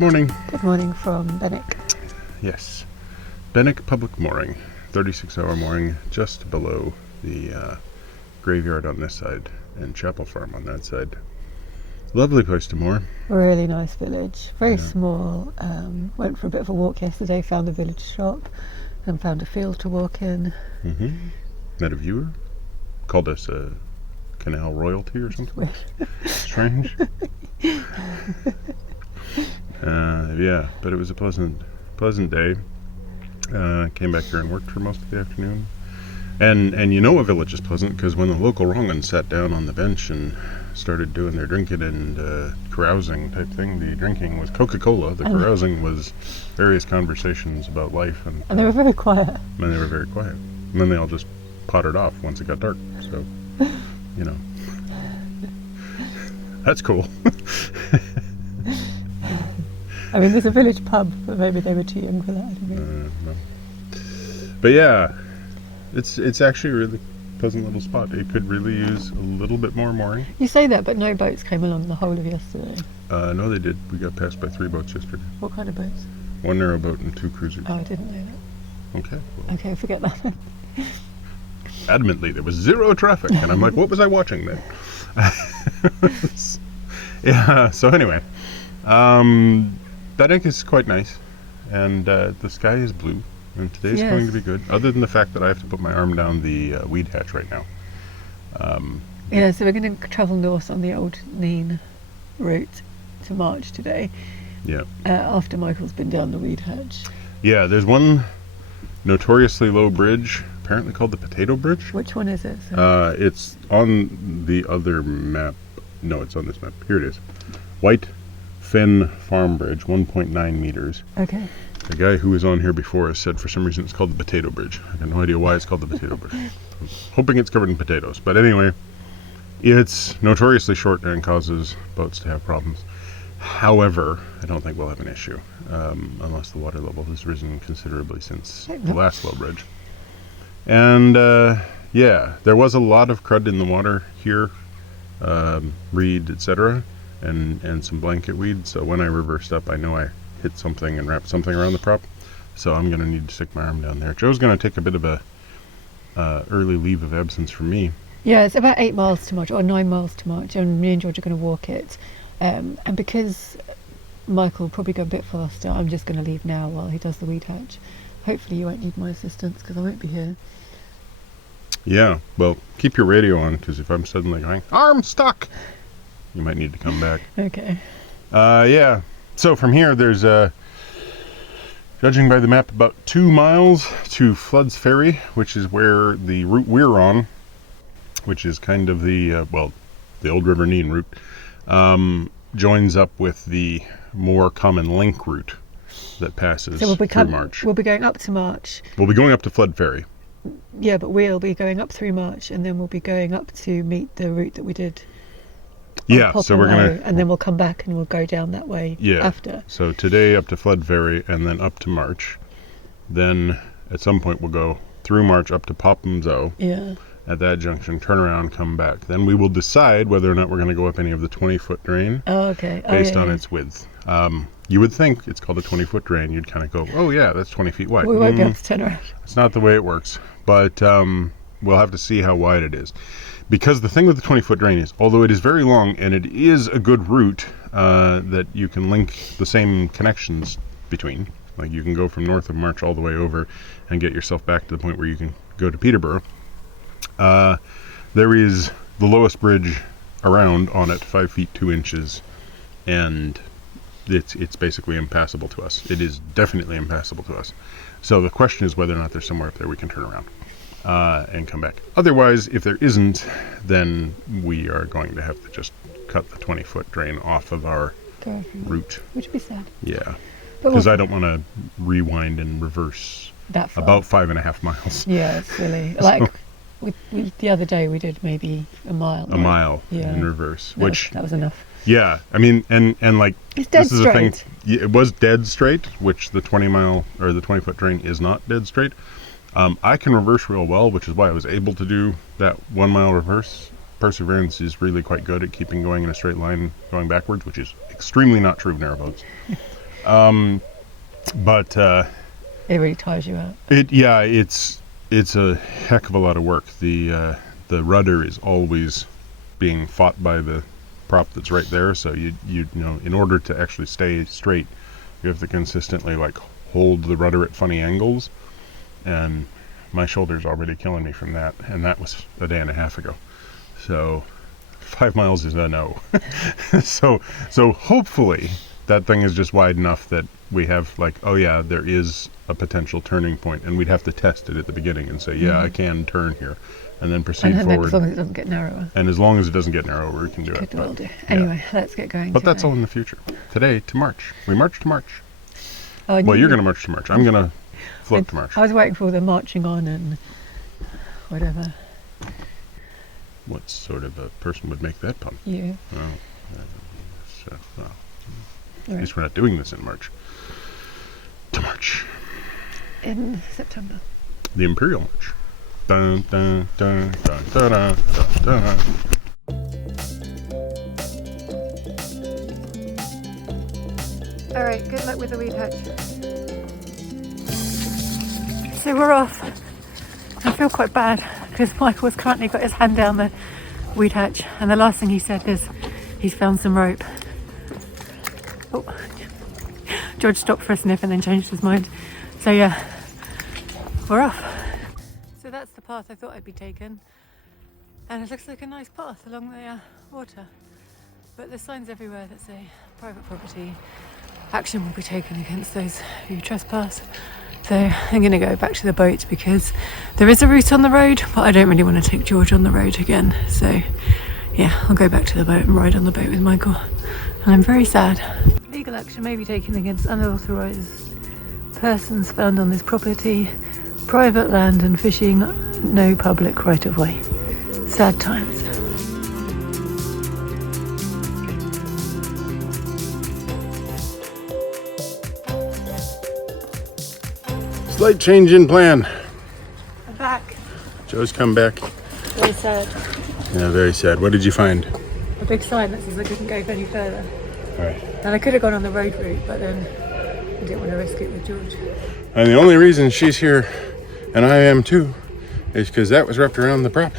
morning. Good morning from Benwick. Yes, Benwick Public Mooring, 36-hour mooring just below the graveyard on this side and Chapel Farm on that side. Lovely place to moor. Really nice village, very small. Went for a bit of a walk yesterday, found a village shop and found a field to walk in. Met a viewer, called us a canal royalty or something. Strange. Yeah, but it was a pleasant day. Came back here and worked for most of the afternoon. And you know a village is pleasant because when the local wrong'uns sat down on the bench and started doing their drinking and carousing type thing, the drinking was Coca-Cola, the carousing was various conversations about life. And they were very quiet. And they were very quiet. And then they all just pottered off once it got dark. So, you know, that's cool. I mean, there's a village pub, but maybe they were too young for that. I don't know. No. But yeah, it's actually a really pleasant little spot. It could really use a little bit more mooring. You say that, but no boats came along the whole of yesterday. No, they did. We got passed by 3 boats yesterday. What kind of boats? 1 narrowboat and 2 cruisers. Oh, I didn't know that. Okay. Well, Okay, forget that. adamantly, there was 0 traffic, and I'm like, what was I watching then? Yeah. So anyway, Benwick is quite nice, and the sky is blue, and today's going to be good. Other than the fact that I have to put my arm down the weed hatch right now. Yeah, so we're going to travel north on the Old Nene route to March today. Yeah. After Michael's been down the weed hatch. Yeah, there's one notoriously low bridge, apparently called the Potato Bridge. Which one is it? It's on the other map. No, it's on this map. Here it is. White Fen Farm Bridge, 1.9 meters. Okay. The guy who was on here before has said for some reason it's called the Potato Bridge. I have no idea why it's called the Potato Bridge. I'm hoping it's covered in potatoes. But anyway, it's notoriously short and causes boats to have problems. However, I don't think we'll have an issue unless the water level has risen considerably since the last low bridge. And yeah, there was a lot of crud in the water here, reed, etc., and some blanket weed. So when I reversed up, I know I hit something and wrapped something around the prop. So I'm going to need to stick my arm down there. Joe's going to take a bit of a early leave of absence from me. Yeah, it's about 8 miles to March, or 9 miles to March, and me and George are going to walk it. And because Michael will probably go a bit faster, I'm just going to leave now while he does the weed hatch. Hopefully you won't need my assistance because I won't be here. Yeah, well, keep your radio on because if I'm suddenly going, arm stuck, you might need to come back. Okay. Yeah, so from here there's, judging by the map, about 2 miles to Flood's Ferry, which is where the route we're on, which is kind of the, the Old River Nene route, joins up with the more common link route that passes through March. We'll be going up to March. We'll be going up to Flood Ferry. Yeah, but we'll be going up through March, and then we'll be going up to meet the route that we did. Yeah, so we're going to... And then we'll come back and we'll go down that way after. So today up to Flood Ferry and then up to March. Then at some point we'll go through March up to Popham's O. Yeah. At that junction, turn around, come back. Then we will decide whether or not we're going to go up any of the 20-foot drain. Oh, okay. Based on its width. You would think it's called a 20-foot drain. You'd kind of go, oh yeah, that's 20 feet wide. We won't be able to turn around. It's not the way it works. But we'll have to see how wide it is. Because the thing with the 20-foot drain is, although it is very long and it is a good route that you can link the same connections between, like you can go from north of March all the way over and get yourself back to the point where you can go to Peterborough, there is the lowest bridge around on it, 5 feet 2 inches, and it's basically impassable to us. It is definitely impassable to us. So the question is whether or not there's somewhere up there we can turn around and come back. Otherwise, if there isn't, then we are going to have to just cut the 20-foot drain off of our route. Which would be sad. Yeah, because I don't want to rewind and reverse that far. About 5.5 miles. Yeah, it's really like the other day we did maybe a mile. A mile in reverse, that was enough. Yeah, I mean, and like it's dead this is straight. the thing. It was dead straight, which the 20-foot drain is not dead straight. I can reverse real well, which is why I was able to do that 1 mile reverse. Perseverance is really quite good at keeping going in a straight line going backwards, which is extremely not true of narrowboats. But It really tires you out. it's a heck of a lot of work. The rudder is always being fought by the prop that's right there. So you know, in order to actually stay straight, you have to consistently like hold the rudder at funny angles, and my shoulder's already killing me from that. And that was a day and a half ago. So 5 miles is a no. so hopefully that thing is just wide enough that we have like, oh yeah, there is a potential turning point, and we'd have to test it at the beginning and say, yeah, I can turn here, and then proceed And then forward. as long as it doesn't get narrower. And as long as it doesn't get narrower, we can do it. Will do. Anyway, let's get going. But that's all in the future. Today to March. We march to March. Oh, Well, you're going to march to March. I'm going to float to March. I was waiting for the marching on and whatever. What sort of a person would make that pun? You. Well, well, All at least we're not doing this in March. To March. In September. The Imperial March. Dun, dun, dun, dun, dun, dun, dun, dun. All right, good luck with the weed hutch. So we're off. I feel quite bad because Michael has currently got his hand down the weed hatch, and the last thing he said is he's found some rope. Oh. George stopped for a sniff and then changed his mind. So yeah, we're off. So that's the path I thought I'd be taking, and it looks like a nice path along the water. But there's signs everywhere that say private property. Action will be taken against those who trespass. So I'm going to go back to the boat because there is a route on the road, but I don't really want to take George on the road again. So yeah, I'll go back to the boat and ride on the boat with Michael. And I'm very sad. Legal action may be taken against unauthorised persons found on this property, private land and fishing, no public right of way. Sad times. Slight change in plan. I'm back. Joe's come back. Very sad. Yeah, very sad. What did you find? A big sign that says I couldn't go any further. All right. And I could have gone on the road route, but then I didn't want to risk it with George. And the only reason she's here, and I am too, is because that was wrapped around the prop.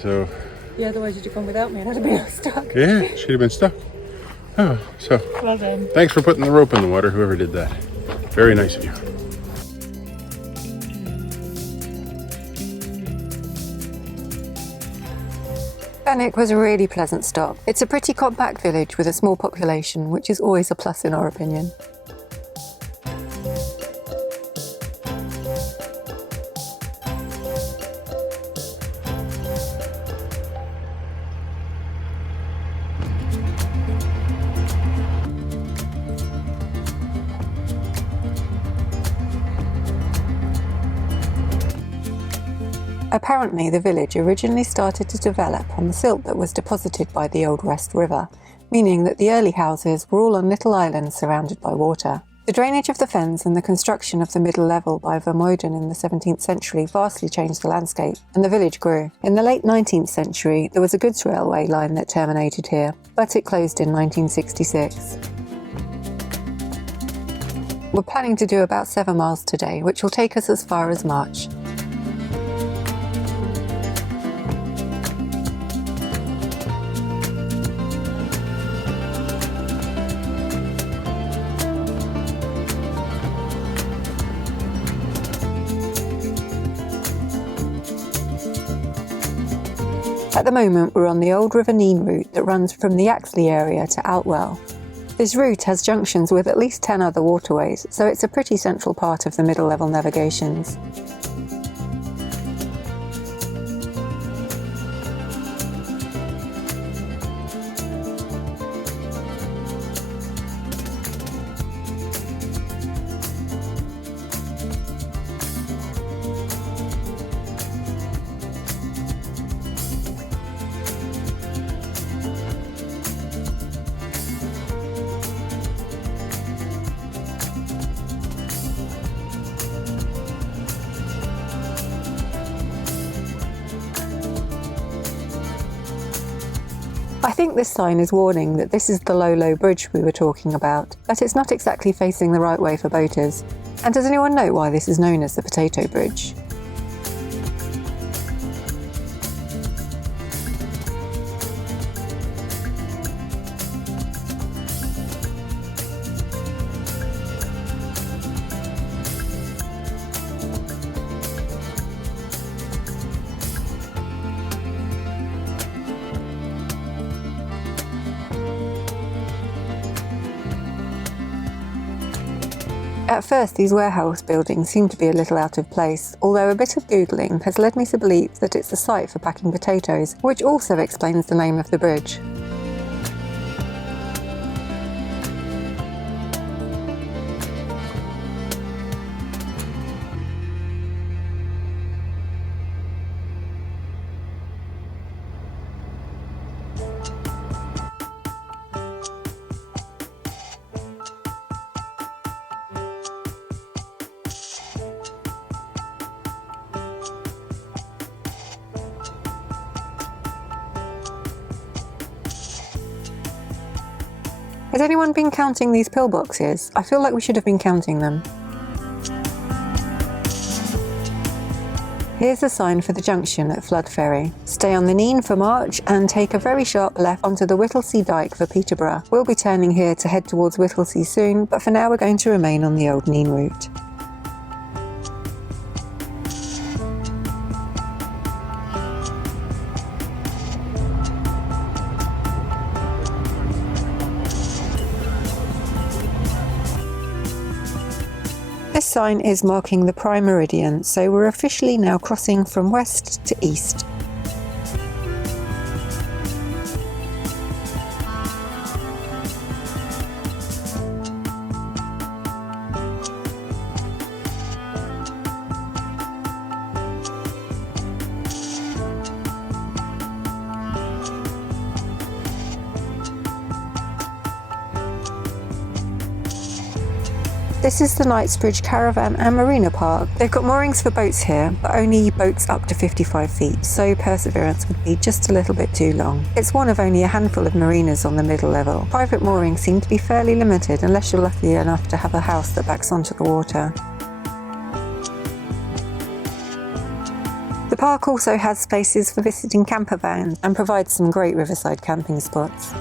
So. Yeah, otherwise you'd have gone without me and I'd have been stuck. Yeah, she'd have been stuck. Oh, so. Well done. Thanks for putting the rope in the water, whoever did that. Very nice of you. Benwick was a really pleasant stop. It's a pretty compact village with a small population, which is always a plus in our opinion. Apparently, the village originally started to develop on the silt that was deposited by the Old West River, meaning that the early houses were all on little islands surrounded by water. The drainage of the fens and the construction of the middle level by Vermeulen in the 17th century vastly changed the landscape, and the village grew. In the late 19th century, there was a goods railway line that terminated here, but it closed in 1966. We're planning to do about 7 miles today, which will take us as far as March. At the moment, we're on the Old River Nene route that runs from the Axley area to Outwell. This route has junctions with at least 10 other waterways, so it's a pretty central part of the middle level navigations. think this sign is warning that this is the low bridge we were talking about, but it's not exactly facing the right way for boaters. And does anyone know why this is known as the Potato Bridge? At first, these warehouse buildings seem to be a little out of place, although a bit of Googling has led me to believe that it's a site for packing potatoes, which also explains the name of the bridge. Has anyone been counting these pillboxes? I feel like we should have been counting them. Here's the sign for the junction at Flood Ferry. Stay on the Nene for March and take a very sharp left onto the Whittlesea Dyke for Peterborough. We'll be turning here to head towards Whittlesea soon, but for now we're going to remain on the old Nene route. This sign is marking the prime meridian, so we're officially now crossing from west to east. This is the Knightsbridge Caravan and Marina Park. They've got moorings for boats here, but only boats up to 55 feet, so perseverance would be just a little bit too long. It's one of only a handful of marinas on the middle level. Private moorings seem to be fairly limited unless you're lucky enough to have a house that backs onto the water. The park also has spaces for visiting camper vans and provides some great riverside camping spots.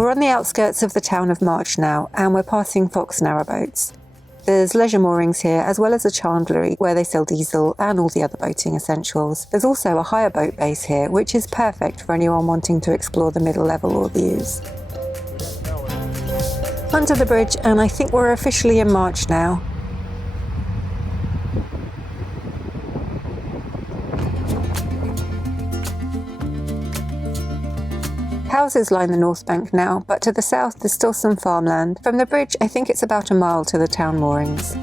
We're on the outskirts of the town of March now, and we're passing Fox Narrowboats. There's leisure moorings here, as well as a chandlery where they sell diesel and all the other boating essentials. There's also a hire boat base here, which is perfect for anyone wanting to explore the middle level or views. Under the bridge, and I think we're officially in March now. Houses line the north bank now, but to the south there's still some farmland. From the bridge, I think it's about a mile to the town moorings.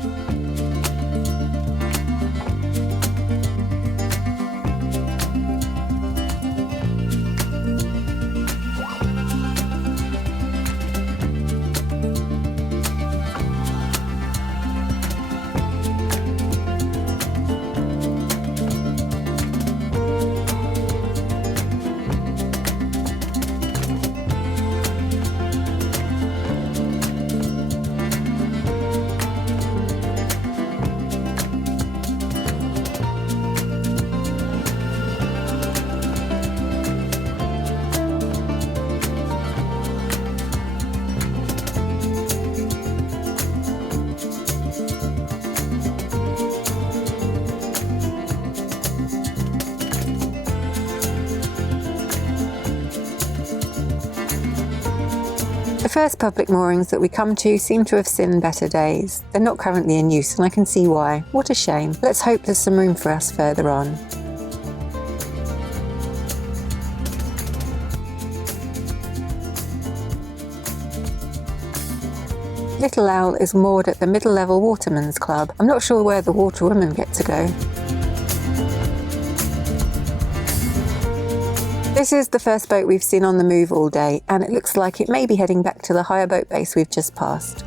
The first public moorings that we come to seem to have seen better days. They're not currently in use, and I can see why. What a shame. Let's hope there's some room for us further on. Little Owl is moored at the Middle Level Watermen's Club. I'm not sure where the waterwomen get to go. This is the first boat we've seen on the move all day, and it looks like it may be heading back to the hire boat base we've just passed.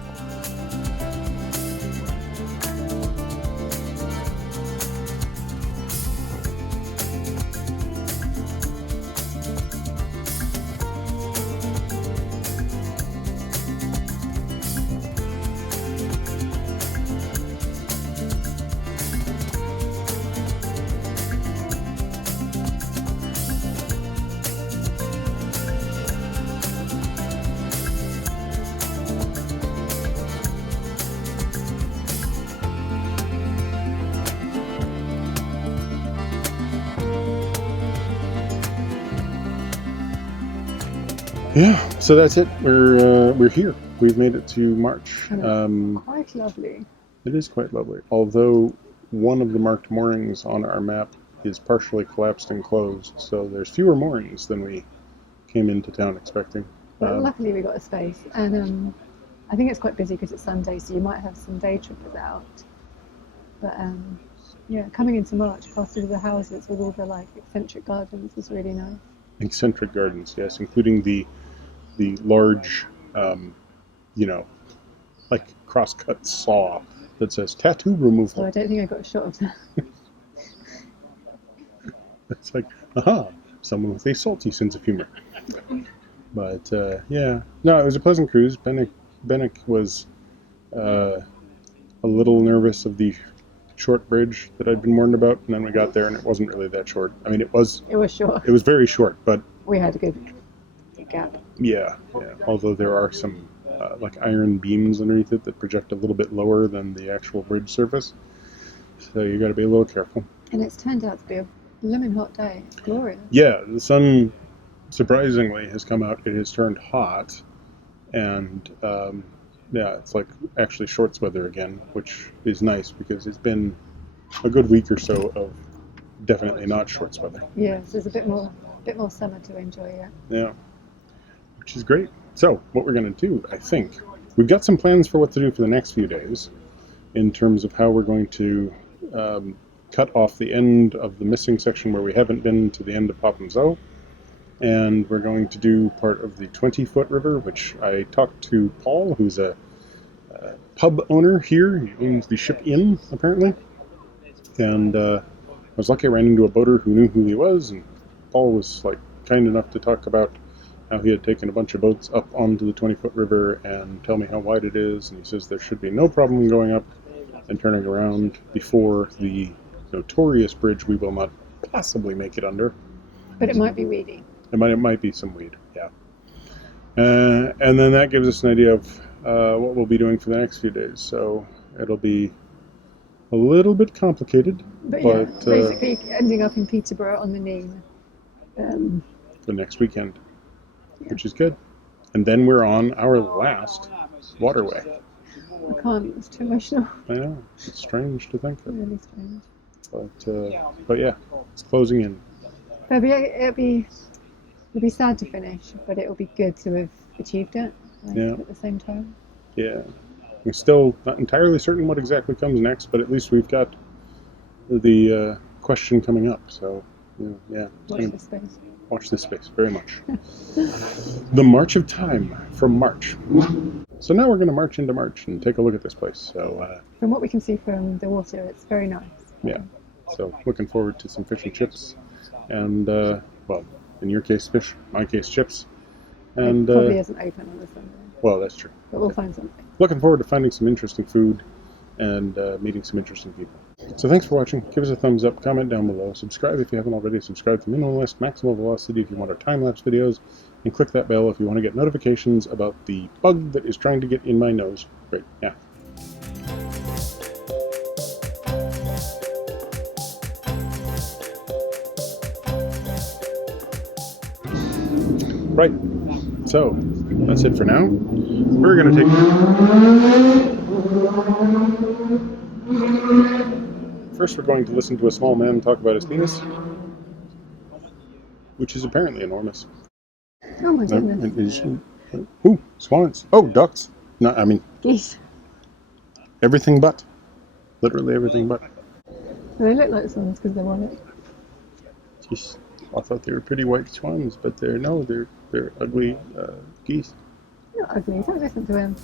Yeah, so that's it. We're here. We've made it to March. Quite lovely. It is quite lovely. Although one of the marked moorings on our map is partially collapsed and closed, so there's fewer moorings than we came into town expecting. But luckily we got a space, and I think it's quite busy because it's Sunday, so you might have some day trippers out. But yeah, coming into March, past all the houses with all the like eccentric gardens is really nice. Eccentric gardens, yes, including the large, like cross-cut saw that says tattoo removal. So I don't think I got a shot of that. It's like, aha, someone with a salty sense of humor. But yeah, no, it was a pleasant cruise. Benwick was a little nervous of the short bridge that I'd been warned about, and then we got there and it wasn't really that short. I mean, it was short. It was very short, but we had a good gap. Yeah. Although there are some like iron beams underneath it that project a little bit lower than the actual bridge surface, so you got to be a little careful. And it's turned out to be a blooming hot day. It's glorious. Yeah, the sun surprisingly has come out. It has turned hot, and yeah, it's like actually shorts weather again, which is nice because it's been a good week or so of definitely not shorts weather. Yeah, so there's a bit more summer to enjoy. Yeah, which is great. So what we're going to do, I think, we've got some plans for what to do for the next few days in terms of how we're going to cut off the end of the missing section where we haven't been to the end of Popham's Oe. And we're going to do part of the 20-foot river, which I talked to Paul, who's a pub owner here. He owns the Ship Inn, apparently. And I was lucky I ran into a boater who knew who he was, and Paul was like kind enough to talk about how he had taken a bunch of boats up onto the 20-foot river and tell me how wide it is. And he says there should be no problem going up and turning around before the notorious bridge we will not possibly make it under. But it might be weedy. It might be some weed, yeah. And then that gives us an idea of what we'll be doing for the next few days. So it'll be a little bit complicated, But yeah, but basically ending up in Peterborough on the Nene. for next weekend, which is good. And then we're on our last waterway. I can't, it's too emotional. I know, it's strange to think of, Really strange. but yeah, it's closing in. But it'll be sad to finish, but it'll be good to have achieved it at the same time. Yeah, I'm still not entirely certain what exactly comes next, but at least we've got the question coming up. So yeah, Watch this space. Watch this space very much. The March of Time from March. So now we're going to march into March and take a look at this place. So from what we can see from the water, it's very nice. Yeah, so looking forward to some fish and chips, and well, in your case fish, my case chips, and it probably isn't open on the Sunday. Well, that's true. But we'll find something. Looking forward to finding some interesting food and meeting some interesting people. So thanks for watching. Give us a thumbs up, comment down below, subscribe if you haven't already, subscribe to minimalList, Maximal Velocity if you want our time-lapse videos, and click that bell if you want to get notifications about the bug that is trying to get in my nose. Great, yeah. Right, so that's it for now. We're going to take... First we're going to listen to a small man talk about his penis, which is apparently enormous. Oh my goodness. Ooh, swans. Oh, ducks. No, I mean... Geese. Everything but. Literally everything but. They look like swans because they're white. Jeez, I thought they were pretty white swans, but they're ugly geese. Not ugly, don't listen to him.